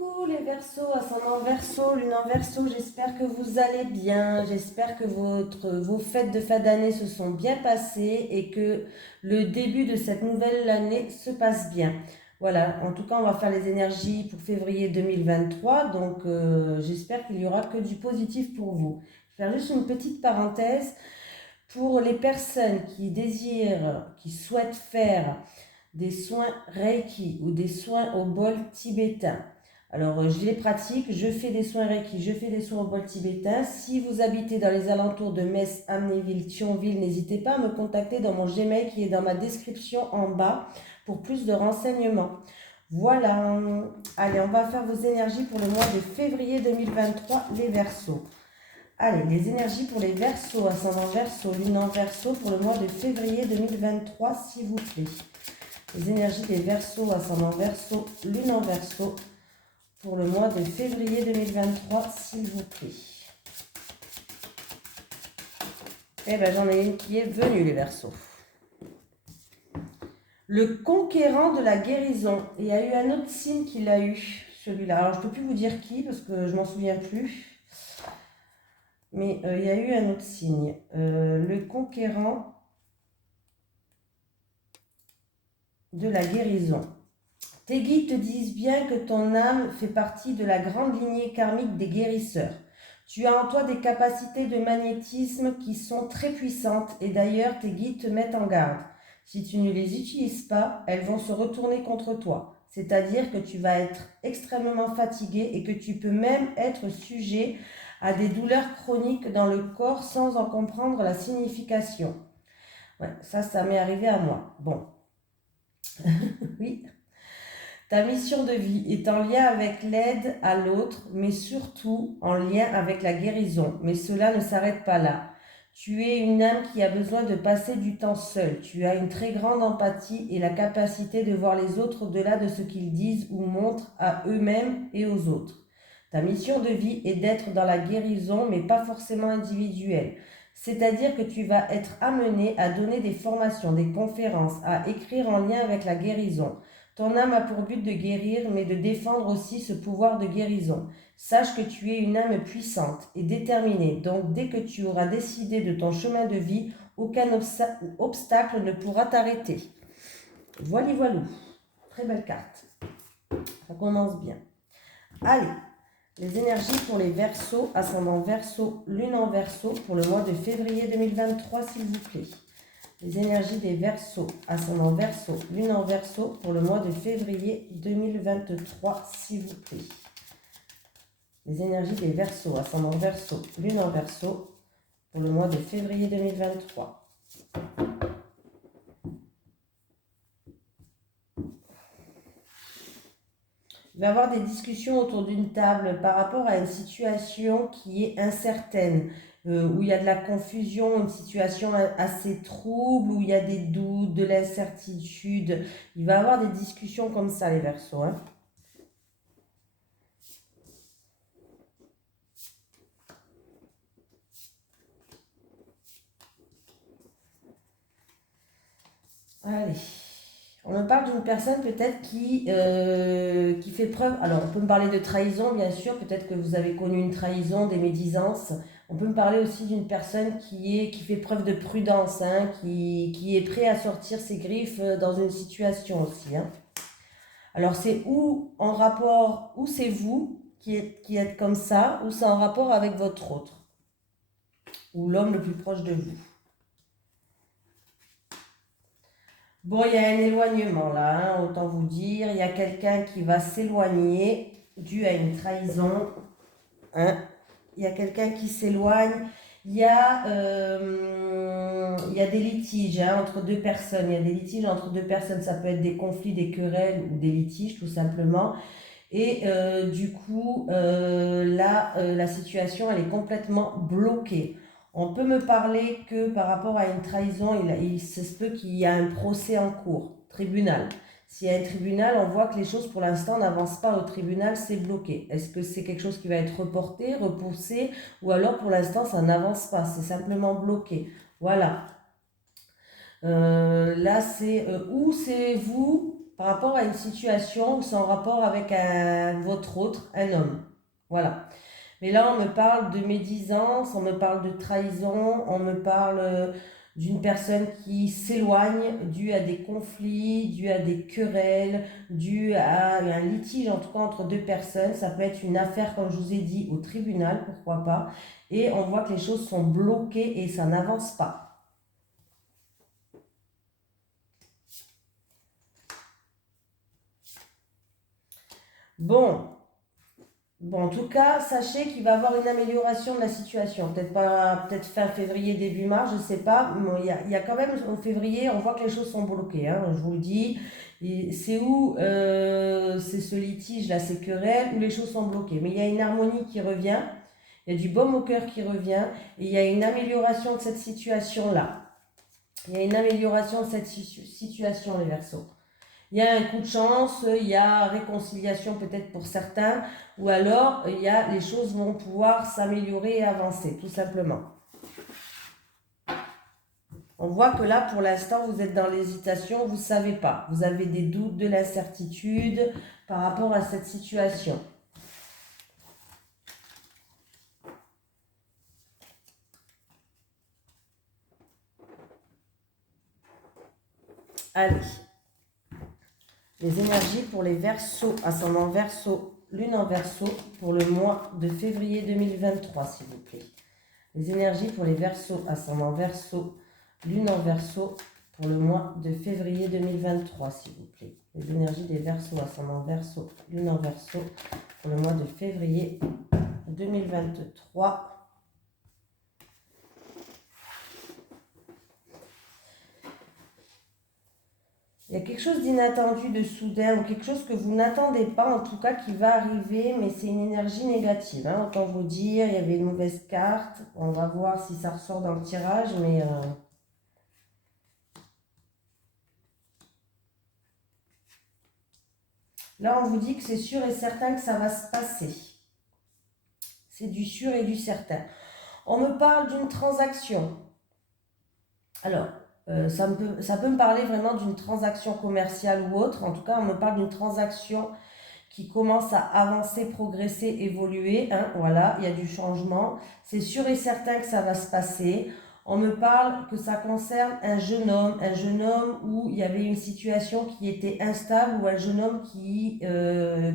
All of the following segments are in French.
Coucou les Verseaux, ascendant Verseau, lune en Verseau, j'espère que vous allez bien, j'espère que vos fêtes de fin d'année se sont bien passées et que le début de cette nouvelle année se passe bien. Voilà, en tout cas on va faire les énergies pour février 2023, donc j'espère qu'il n'y aura que du positif pour vous. Je vais faire juste une petite parenthèse pour les personnes qui désirent, qui souhaitent faire des soins Reiki ou des soins au bol tibétain. Alors, je les pratique, je fais des soins Reiki, je fais des soins au bol tibétain. Si vous habitez dans les alentours de Metz, Amnéville, Thionville, n'hésitez pas à me contacter dans mon Gmail qui est dans ma description en bas pour plus de renseignements. Voilà. Allez, on va faire vos énergies pour le mois de février 2023, les Verseaux. Allez, les énergies pour les Verseaux, ascendant Verseau, lune en Verseau pour le mois de février 2023, s'il vous plaît. Les énergies des Verseaux, ascendant Verseau, lune en Verseau pour le mois de février 2023, s'il vous plaît. Eh bien, j'en ai une qui est venue, les Verseaux. Le conquérant de la guérison. Il y a eu un autre signe qu'il a eu, celui-là. Alors, je ne peux plus vous dire qui, parce que je ne m'en souviens plus. Mais il y a eu un autre signe. Le conquérant de la guérison. Tes guides te disent bien que ton âme fait partie de la grande lignée karmique des guérisseurs. Tu as en toi des capacités de magnétisme qui sont très puissantes et d'ailleurs tes guides te mettent en garde. Si tu ne les utilises pas, elles vont se retourner contre toi. C'est-à-dire que tu vas être extrêmement fatigué et que tu peux même être sujet à des douleurs chroniques dans le corps sans en comprendre la signification. Ouais, ça m'est arrivé à moi. Bon. Oui. Ta mission de vie est en lien avec l'aide à l'autre, mais surtout en lien avec la guérison. Mais cela ne s'arrête pas là. Tu es une âme qui a besoin de passer du temps seule. Tu as une très grande empathie et la capacité de voir les autres au-delà de ce qu'ils disent ou montrent à eux-mêmes et aux autres. Ta mission de vie est d'être dans la guérison, mais pas forcément individuelle. C'est-à-dire que tu vas être amené à donner des formations, des conférences, à écrire en lien avec la guérison. Ton âme a pour but de guérir, mais de défendre aussi ce pouvoir de guérison. Sache que tu es une âme puissante et déterminée, donc dès que tu auras décidé de ton chemin de vie, aucun obstacle ne pourra t'arrêter. Voilà, voilà. Très belle carte. Ça commence bien. Allez, les énergies pour les Verseaux, ascendant Verseau, lune en Verseau, pour le mois de février 2023, s'il vous plaît. Les énergies des Verseaux, ascendant Verseau, lune en Verseau pour le mois de février 2023, s'il vous plaît. Les énergies des Verseaux, ascendant Verseau, lune en Verseau pour le mois de février 2023. Il va y avoir des discussions autour d'une table par rapport à une situation qui est incertaine, où il y a de la confusion, une situation assez trouble, où il y a des doutes, de l'incertitude. Il va y avoir des discussions comme ça, les Verseaux. Hein. Allez. On me parle d'une personne peut-être qui fait preuve. Alors, on peut me parler de trahison, bien sûr. Peut-être que vous avez connu une trahison, des médisances. On peut me parler aussi d'une personne qui fait preuve de prudence, hein, qui est prêt à sortir ses griffes dans une situation aussi. Hein. Alors, c'est ou en rapport, ou c'est vous qui êtes comme ça, ou c'est en rapport avec votre autre, ou l'homme le plus proche de vous. Bon, il y a un éloignement là, hein, autant vous dire. Il y a quelqu'un qui va s'éloigner dû à une trahison. Hein. Il y a quelqu'un qui s'éloigne. Il y a des litiges hein, entre deux personnes. Il y a des litiges entre deux personnes. Ça peut être des conflits, des querelles ou des litiges tout simplement. Et du coup, là, la situation, elle est complètement bloquée. On peut me parler que par rapport à une trahison, il se peut qu'il y a un procès en cours, tribunal. S'il y a un tribunal, on voit que les choses pour l'instant n'avancent pas au tribunal, c'est bloqué. Est-ce que c'est quelque chose qui va être reporté, repoussé, ou alors pour l'instant ça n'avance pas, c'est simplement bloqué. Voilà. Là, c'est où c'est vous par rapport à une situation où c'est en rapport avec votre autre, un homme. Voilà. Mais là, on me parle de médisance, on me parle de trahison, on me parle d'une personne qui s'éloigne dû à des conflits, dû à des querelles, dû à un litige en tout cas entre deux personnes. Ça peut être une affaire, comme je vous ai dit, au tribunal, pourquoi pas. Et on voit que les choses sont bloquées et ça n'avance pas. Bon, en tout cas, sachez qu'il va y avoir une amélioration de la situation. Peut-être pas, peut-être fin février, début mars, je ne sais pas. Mais il y a quand même, au février, on voit que les choses sont bloquées, hein, je vous le dis. C'est où c'est ce litige-là, ces querelles, où les choses sont bloquées. Mais il y a une harmonie qui revient, il y a du baume au cœur qui revient, et il y a une amélioration de cette situation-là. Il y a une amélioration de cette situation, les Verseaux. Il y a un coup de chance, il y a réconciliation peut-être pour certains, ou alors les choses vont pouvoir s'améliorer et avancer, tout simplement. On voit que là, pour l'instant, vous êtes dans l'hésitation, vous ne savez pas. Vous avez des doutes, de l'incertitude par rapport à cette situation. Allez. Les énergies pour les Verseaux, ascendant Verseau, lune en Verseau, pour le mois de février 2023, s'il vous plaît. Les énergies pour les Verseaux, ascendant Verseau, lune en Verseau, pour le mois de février 2023, s'il vous plaît. Les énergies des Verseaux, ascendant Verseau, lune en Verseau, pour le mois de février 2023. Il y a quelque chose d'inattendu, de soudain, ou quelque chose que vous n'attendez pas, en tout cas, qui va arriver, mais c'est une énergie négative. Hein. Autant vous dire, il y avait une mauvaise carte. On va voir si ça ressort dans le tirage, mais... Là, on vous dit que c'est sûr et certain que ça va se passer. C'est du sûr et du certain. On me parle d'une transaction. Alors... ça peut me parler vraiment d'une transaction commerciale ou autre. En tout cas, on me parle d'une transaction qui commence à avancer, progresser, évoluer. Hein, voilà, il y a du changement. C'est sûr et certain que ça va se passer. On me parle que ça concerne un jeune homme où il y avait une situation qui était instable, ou un jeune homme qui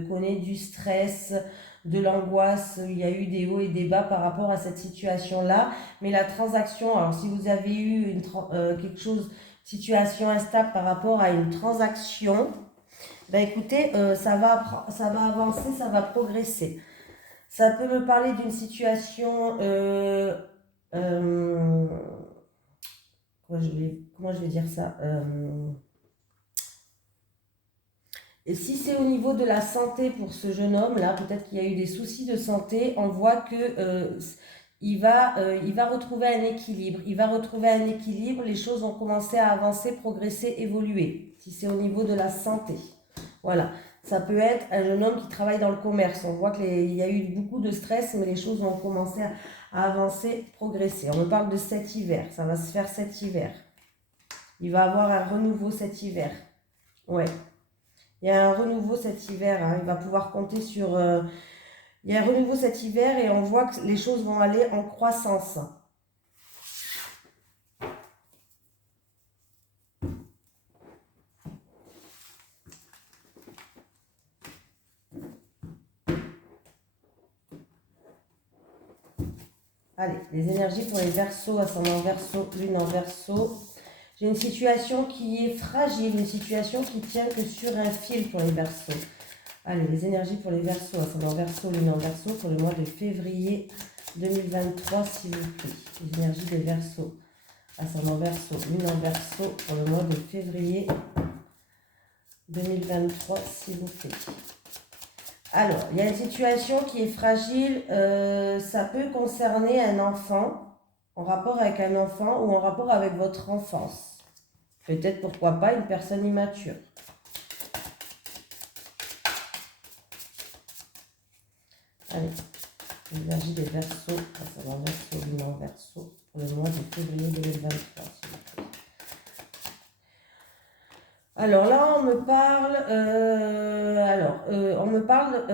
connaît du stress, de l'angoisse, il y a eu des hauts et des bas par rapport à cette situation-là. Mais la transaction, alors si vous avez eu quelque chose, situation instable par rapport à une transaction, ben écoutez, ça va avancer, ça va progresser. Ça peut me parler d'une situation, comment je vais dire ça, et si c'est au niveau de la santé pour ce jeune homme là, peut-être qu'il y a eu des soucis de santé, on voit que il va retrouver un équilibre. Il va retrouver un équilibre, les choses vont commencer à avancer, progresser, évoluer. Si c'est au niveau de la santé. Voilà. Ça peut être un jeune homme qui travaille dans le commerce. On voit qu'il y a eu beaucoup de stress, mais les choses vont commencer à avancer, progresser. On me parle de cet hiver. Ça va se faire cet hiver. Il va avoir un renouveau cet hiver. Ouais. Il y a un renouveau cet hiver. Hein. Il va pouvoir compter sur... il y a un renouveau cet hiver et on voit que les choses vont aller en croissance. Allez, les énergies pour les Verseaux, ascendant Verseau, lune en Verseau. J'ai une situation qui est fragile, une situation qui tient que sur un fil pour les Verseaux. Allez, les énergies pour les Verseaux, ascendant Verseau, lune en Verseau, pour le mois de février 2023, s'il vous plaît. Les énergies des Verseaux, ascendant Verseau, lune en Verseau, pour le mois de février 2023, s'il vous plaît. Alors, il y a une situation qui est fragile, ça peut concerner un enfant, en rapport avec un enfant ou en rapport avec votre enfance. Peut-être, pourquoi pas, une personne immature. Allez, l'énergie des Verseaux, ascendant Verseau, lune en Verseau, pour le mois de février 2023, s'il vous plaît. Alors là, on me parle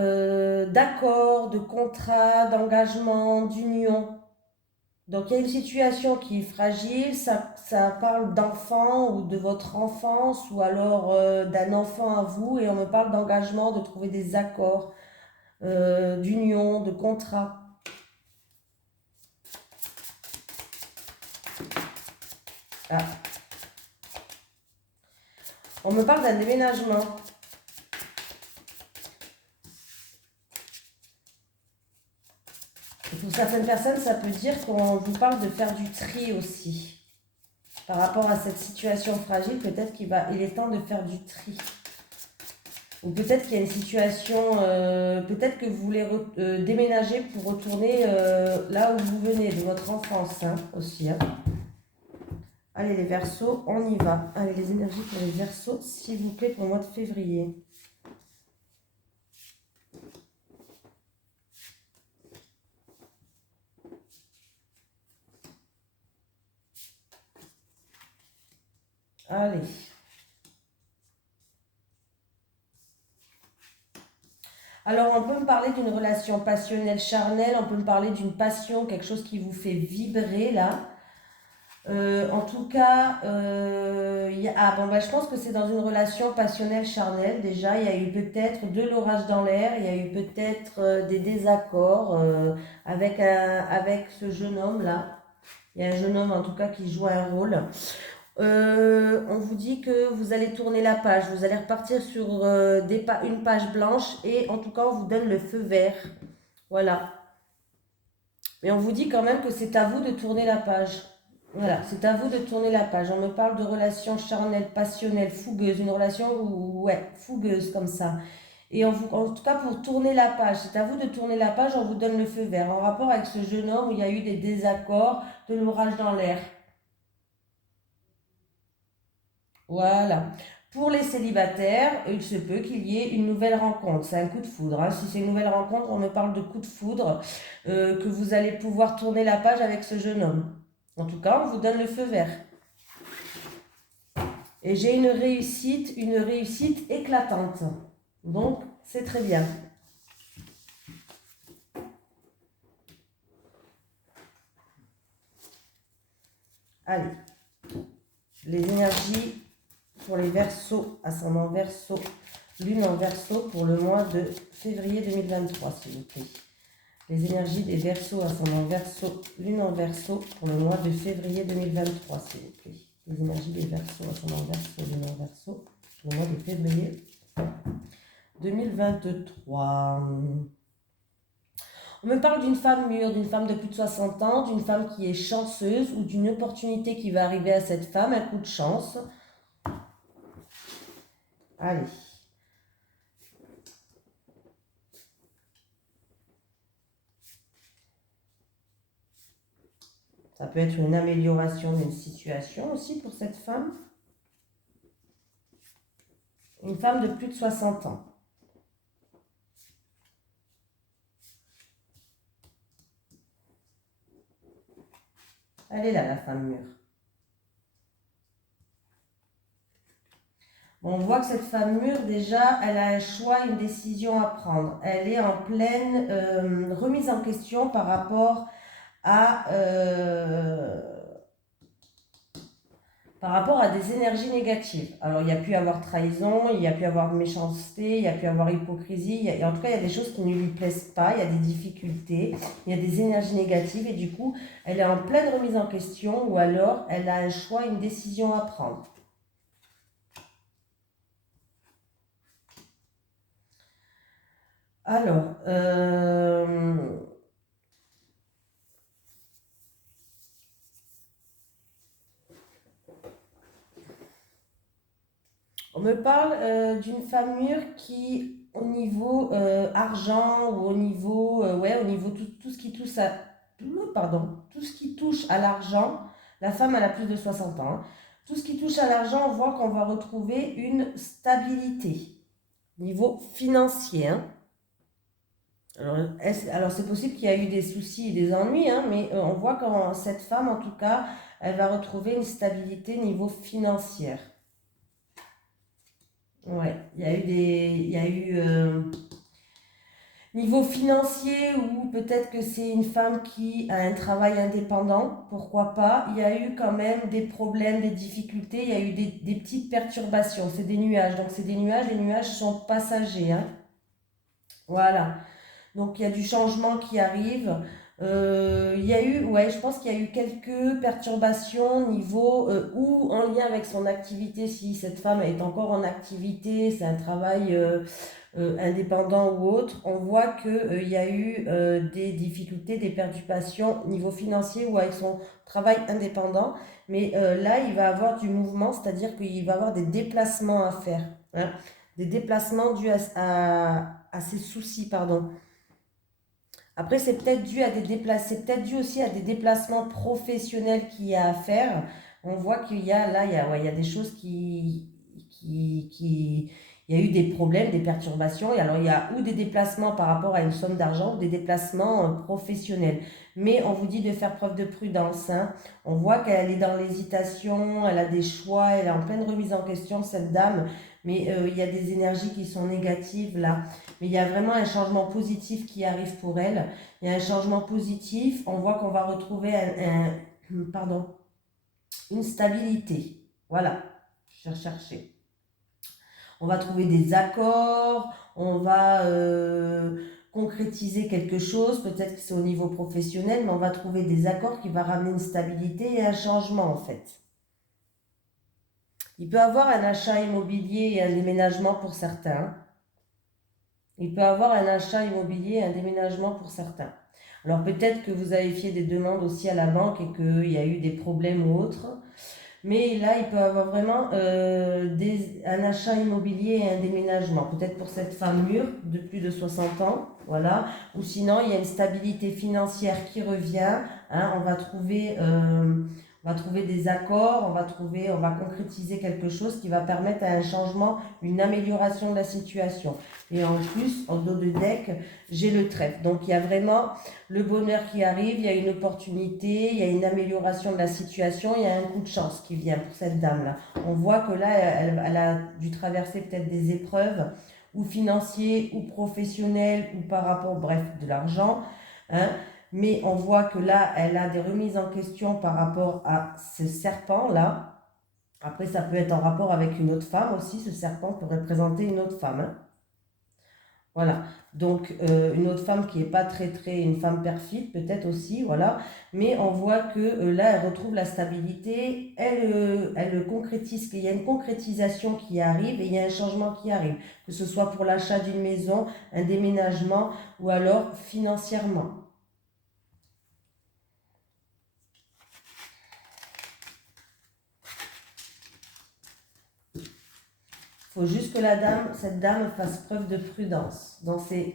d'accord, de contrat, d'engagement, d'union. Donc il y a une situation qui est fragile, ça parle d'enfant ou de votre enfance ou alors d'un enfant à vous et on me parle d'engagement, de trouver des accords, d'union, de contrat. Ah, on me parle d'un déménagement. Et pour certaines personnes, ça peut dire qu'on vous parle de faire du tri aussi. Par rapport à cette situation fragile, peut-être il est temps de faire du tri. Ou peut-être qu'il y a une situation, peut-être que vous voulez déménager pour retourner là où vous venez, de votre enfance hein, aussi. Hein. Allez les Verseaux, on y va. Allez les énergies pour les Verseaux, s'il vous plaît, pour le mois de février. Allez. Alors, on peut me parler d'une relation passionnelle, charnelle, on peut me parler d'une passion, quelque chose qui vous fait vibrer là. En tout cas, je pense que c'est dans une relation passionnelle, charnelle. Déjà, il y a eu peut-être de l'orage dans l'air, il y a eu peut-être des désaccords avec ce jeune homme-là. Il y a un jeune homme en tout cas qui joue un rôle. On vous dit que vous allez tourner la page, vous allez repartir sur une page blanche et en tout cas, on vous donne le feu vert. Voilà. Mais on vous dit quand même que c'est à vous de tourner la page. Voilà, c'est à vous de tourner la page. On me parle de relations charnelles, passionnelles, fougueuses, une relation fougueuse comme ça. Et en tout cas, pour tourner la page, c'est à vous de tourner la page, on vous donne le feu vert. En rapport avec ce jeune homme où il y a eu des désaccords, de l'orage dans l'air. Voilà. Pour les célibataires, il se peut qu'il y ait une nouvelle rencontre. C'est un coup de foudre. Hein. Si c'est une nouvelle rencontre, on me parle de coup de foudre, que vous allez pouvoir tourner la page avec ce jeune homme. En tout cas, on vous donne le feu vert. Et j'ai une réussite éclatante. Donc, c'est très bien. Allez, les énergies pour les Verseaux, ascendant Verseau, lune en Verseau pour le mois de février 2023, s'il vous plaît. Les énergies des Verseaux, ascendant Verseau, lune en Verseau pour le mois de février 2023, s'il vous plaît. Les énergies des Verseaux, ascendant Verseau, lune en Verseau pour le mois de février 2023. On me parle d'une femme mûre, d'une femme de plus de 60 ans, d'une femme qui est chanceuse ou d'une opportunité qui va arriver à cette femme, un coup de chance. Allez. Ça peut être une amélioration d'une situation aussi pour cette femme. Une femme de plus de 60 ans. Elle est là, la femme mûre. Bon, on voit que cette femme mûre, déjà, elle a un choix, une décision à prendre. Elle est en pleine remise en question par rapport à des énergies négatives. Alors, il y a pu y avoir trahison, il y a pu y avoir méchanceté, il y a pu y avoir hypocrisie. En tout cas, il y a des choses qui ne lui plaisent pas, il y a des difficultés, il y a des énergies négatives et du coup, elle est en pleine remise en question ou alors elle a un choix, une décision à prendre. Alors, on me parle d'une femme mûre qui, au niveau argent ou au niveau, au niveau tout ce qui touche à, tout ce qui touche à l'argent, la femme elle a plus de 60 ans. Hein. Tout ce qui touche à l'argent, on voit qu'on va retrouver une stabilité niveau financier. Hein. Alors c'est possible qu'il y a eu des soucis et des ennuis, hein, mais on voit que cette femme, en tout cas, elle va retrouver une stabilité niveau financière. Ouais, il y a eu niveau financier ou peut-être que c'est une femme qui a un travail indépendant, pourquoi pas. Il y a eu quand même des problèmes, des difficultés, il y a eu des petites perturbations. C'est des nuages, donc c'est des nuages, les nuages sont passagers, hein. Voilà. Donc il y a du changement qui arrive. Il y a eu, ouais, je pense qu'il y a eu quelques perturbations niveau ou en lien avec son activité, si cette femme est encore en activité, c'est un travail indépendant ou autre, on voit qu'il y a eu des difficultés, des perturbations niveau financier ou avec son travail indépendant. Mais là, il va avoir du mouvement, c'est-à-dire qu'il va avoir des déplacements à faire, hein, des déplacements dus à ses soucis, pardon. Après, c'est peut-être dû à des c'est peut-être dû aussi à des déplacements professionnels qu'il y a à faire. On voit qu'il y a là, ouais, il y a des choses il y a eu des problèmes, des perturbations. Et alors, il y a ou des déplacements par rapport à une somme d'argent ou des déplacements professionnels. Mais on vous dit de faire preuve de prudence, hein. On voit qu'elle est dans l'hésitation, elle a des choix, elle est en pleine remise en question, cette dame. Mais il y a des énergies qui sont négatives là. Mais il y a vraiment un changement positif qui arrive pour elle. Il y a un changement positif. On voit qu'on va retrouver pardon, une stabilité. Voilà, je chercher. On va trouver des accords, on va concrétiser quelque chose, peut-être que c'est au niveau professionnel, mais on va trouver des accords qui vont ramener une stabilité et un changement en fait. Il peut y avoir un achat immobilier et un déménagement pour certains. Il peut avoir un achat immobilier et un déménagement pour certains. Alors peut-être que vous avez fait des demandes aussi à la banque et qu'il y a eu des problèmes ou autres. Mais là, il peut avoir vraiment un achat immobilier et un déménagement. Peut-être pour cette femme mûre de plus de 60 ans. Voilà. Ou sinon, il y a une stabilité financière qui revient. Hein, on va trouver des accords, on va concrétiser quelque chose qui va permettre un changement, une amélioration de la situation. Et en plus, en dos de deck, j'ai le trèfle. Donc il y a vraiment le bonheur qui arrive, il y a une opportunité, il y a une amélioration de la situation, il y a un coup de chance qui vient pour cette dame-là. On voit que là, elle a dû traverser peut-être des épreuves, ou financières, ou professionnelles, ou par rapport, bref, de l'argent, hein. Mais on voit que là, elle a des remises en question par rapport à ce serpent-là. Après, ça peut être en rapport avec une autre femme aussi. Ce serpent peut représenter une autre femme, hein. Voilà. Donc, une autre femme qui n'est pas une femme perfide peut-être aussi, voilà. Mais on voit que là, elle retrouve la stabilité, elle concrétise, qu'il y a une concrétisation qui arrive et il y a un changement qui arrive. Que ce soit pour l'achat d'une maison, un déménagement ou alors financièrement. Il faut juste que cette dame fasse preuve de prudence dans ses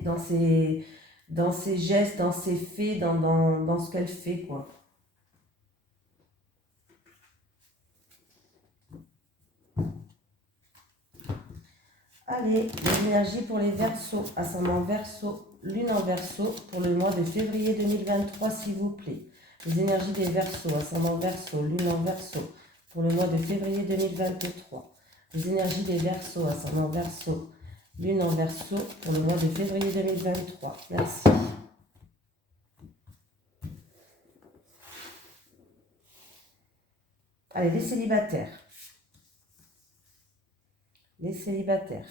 gestes, dans ses faits, dans ce qu'elle fait, quoi. Allez, les énergies pour les Verseaux, ascendant Verseau, lune en Verseau, pour le mois de février 2023, s'il vous plaît. Les énergies des Verseaux, ascendant Verseau, lune en Verseau, pour le mois de février 2023. Les énergies des Verseaux, ascendant Verseau, lune en Verseau, pour le mois de février 2023. Merci. Allez, les célibataires. Les célibataires.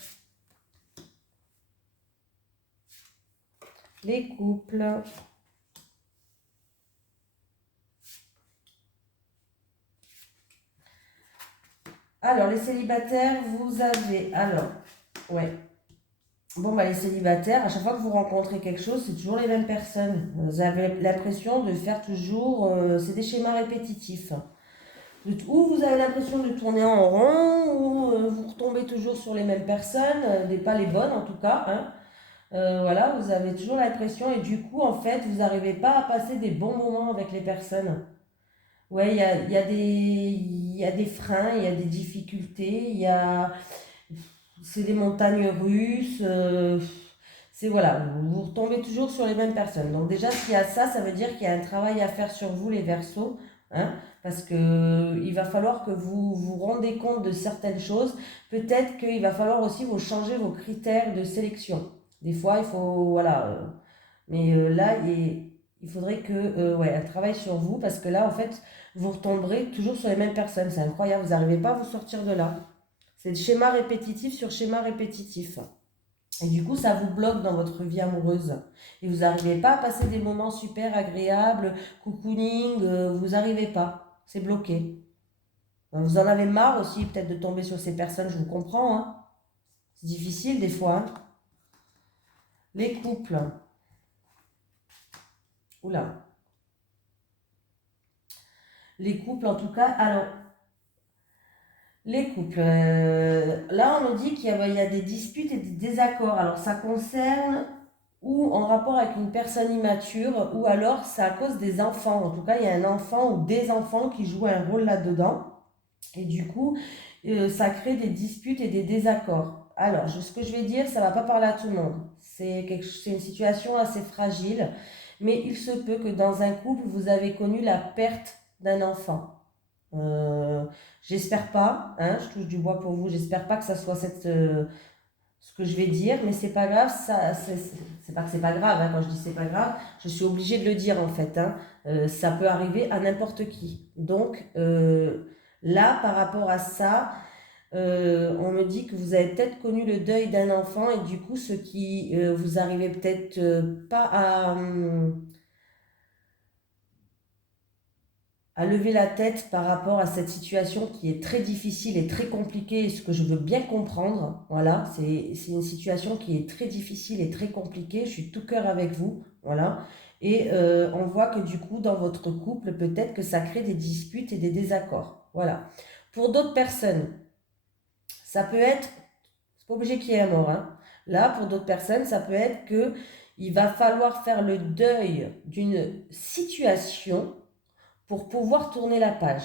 Les couples. Alors, les célibataires, vous avez... Alors, ouais. Bon, bah, les célibataires, à chaque fois que vous rencontrez quelque chose, c'est toujours les mêmes personnes. Vous avez l'impression de faire toujours... c'est des schémas répétitifs. Ou vous avez l'impression de tourner en rond, ou vous retombez toujours sur les mêmes personnes, pas les bonnes en tout cas, hein. Voilà, vous avez toujours l'impression, et du coup, en fait, vous n'arrivez pas à passer des bons moments avec les personnes. Ouais, il y a des freins, il y a des difficultés, c'est des montagnes russes, c'est voilà, vous retombez toujours sur les mêmes personnes. Donc déjà, s'il y a ça, ça veut dire qu'il y a un travail à faire sur vous, les Verseaux. hein, parce que il va falloir que vous vous rendez compte de certaines choses. Peut-être qu'il va falloir aussi vous changer vos critères de sélection. Des fois, il faut, voilà. Mais là, il faudrait que, ouais, elle travaille sur vous parce que là, en fait, vous retomberez toujours sur les mêmes personnes. C'est incroyable, vous n'arrivez pas à vous sortir de là. C'est le schéma répétitif sur schéma répétitif. Et du coup, ça vous bloque dans votre vie amoureuse. Et vous n'arrivez pas à passer des moments super agréables, cocooning, vous n'arrivez pas. C'est bloqué. Vous en avez marre aussi peut-être de tomber sur ces personnes, je vous comprends, hein. C'est difficile des fois, hein. Les couples. Oula. Les couples, en tout cas. Alors, les couples. Là, on me dit qu'il y a des disputes et des désaccords. Alors, ça concerne ou en rapport avec une personne immature, ou alors c'est à cause des enfants. En tout cas, il y a un enfant ou des enfants qui jouent un rôle là-dedans. Et du coup, ça crée des disputes et des désaccords. Alors, ce que je vais dire, ça ne va pas parler à tout le monde. C'est une situation assez fragile, mais il se peut que dans un couple, vous avez connu la perte d'un enfant. Euh, j'espère pas, hein, je touche du bois pour vous, j'espère pas que ça soit ce que je vais dire, mais c'est pas grave, c'est pas que c'est pas grave, hein, quand je dis c'est pas grave, je suis obligée de le dire en fait, hein. Ça peut arriver à n'importe qui. Donc là, par rapport à ça, on me dit que vous avez peut-être connu le deuil d'un enfant et du coup, ce qui vous arrivez peut-être pas à lever la tête par rapport à cette situation qui est très difficile et très compliquée, et ce que je veux bien comprendre, voilà, c'est une situation qui est très difficile et très compliquée, je suis tout cœur avec vous, voilà, et on voit que du coup, dans votre couple, peut-être que ça crée des disputes et des désaccords, voilà. Pour d'autres personnes, ça peut être, c'est pas obligé qu'il y ait un mort, hein. Là, pour d'autres personnes, ça peut être que il va falloir faire le deuil d'une situation pour pouvoir tourner la page.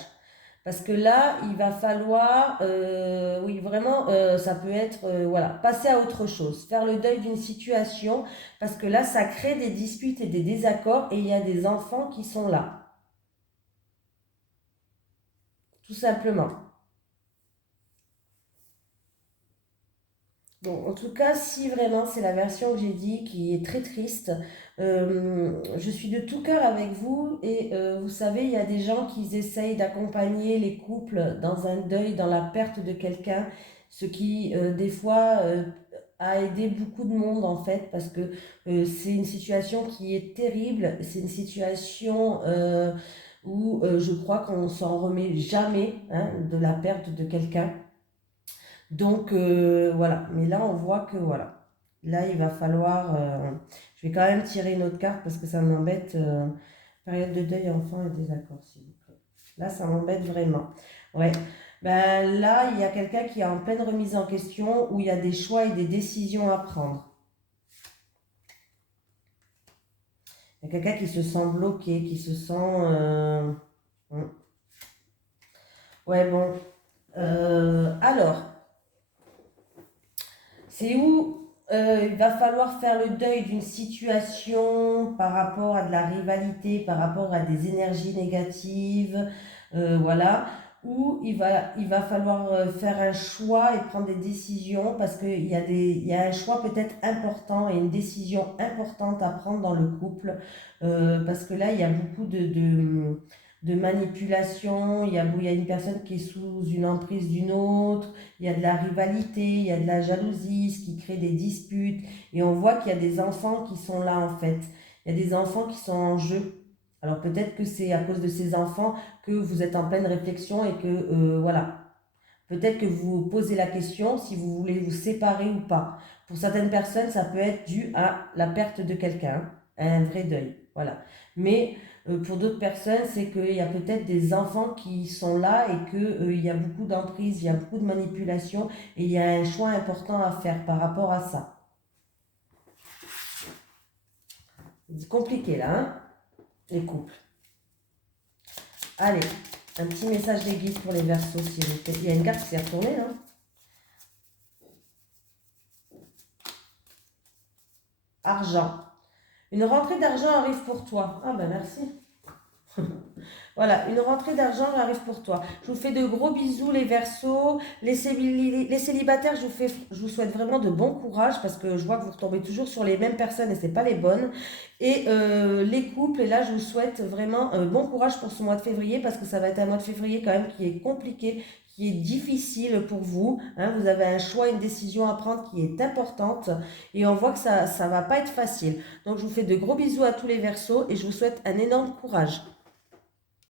Parce que là, il va falloir, oui, vraiment, ça peut être, voilà, passer à autre chose, faire le deuil d'une situation, parce que là, ça crée des disputes et des désaccords, et il y a des enfants qui sont là, tout simplement. Bon, en tout cas, si vraiment c'est la version que j'ai dit qui est très triste, je suis de tout cœur avec vous et vous savez, il y a des gens qui essayent d'accompagner les couples dans un deuil, dans la perte de quelqu'un, ce qui des fois a aidé beaucoup de monde en fait, parce que c'est une situation qui est terrible, c'est une situation où je crois qu'on s'en remet jamais, hein, de la perte de quelqu'un. Donc voilà, mais là on voit que voilà, là il va falloir, je vais quand même tirer une autre carte parce que ça m'embête, période de deuil enfant et désaccord s'il vous plaît. Là ça m'embête vraiment. Ouais, ben là il y a quelqu'un qui est en pleine remise en question où il y a des choix et des décisions à prendre. Il y a quelqu'un qui se sent bloqué, qui se sent... hmm. Ouais bon, alors... C'est où il va falloir faire le deuil d'une situation par rapport à de la rivalité, par rapport à des énergies négatives, voilà, où il va falloir faire un choix et prendre des décisions parce qu'il y a un choix peut-être important et une décision importante à prendre dans le couple, parce que là, il y a beaucoup de manipulation, il y a une personne qui est sous une emprise d'une autre, il y a de la rivalité, il y a de la jalousie, ce qui crée des disputes. Et on voit qu'il y a des enfants qui sont là en fait. Il y a des enfants qui sont en jeu. Alors peut-être que c'est à cause de ces enfants que vous êtes en pleine réflexion et que voilà. Peut-être que vous vous posez la question si vous voulez vous séparer ou pas. Pour certaines personnes, ça peut être dû à la perte de quelqu'un, à un vrai deuil. Voilà. Mais pour d'autres personnes, c'est qu'il y a peut-être des enfants qui sont là et qu'il y a beaucoup d'emprise, il y a beaucoup de manipulation et il y a un choix important à faire par rapport à ça. C'est compliqué là, hein, les couples. Allez, un petit message des guides pour les Verseaux, s'il vous plaît. Il y a une carte qui s'est retournée, hein. Argent. Une rentrée d'argent arrive pour toi. Ah ben merci. Voilà, une rentrée d'argent arrive pour toi. Je vous fais de gros bisous les Verseaux, les célibataires, je vous souhaite vraiment de bon courage parce que je vois que vous retombez toujours sur les mêmes personnes et c'est pas les bonnes. Et les couples, et là je vous souhaite vraiment bon courage pour ce mois de février parce que ça va être un mois de février quand même qui est compliqué, qui est difficile pour vous. Hein. Vous avez un choix, une décision à prendre qui est importante et on voit que ça va pas être facile. Donc je vous fais de gros bisous à tous les Verseaux et je vous souhaite un énorme courage.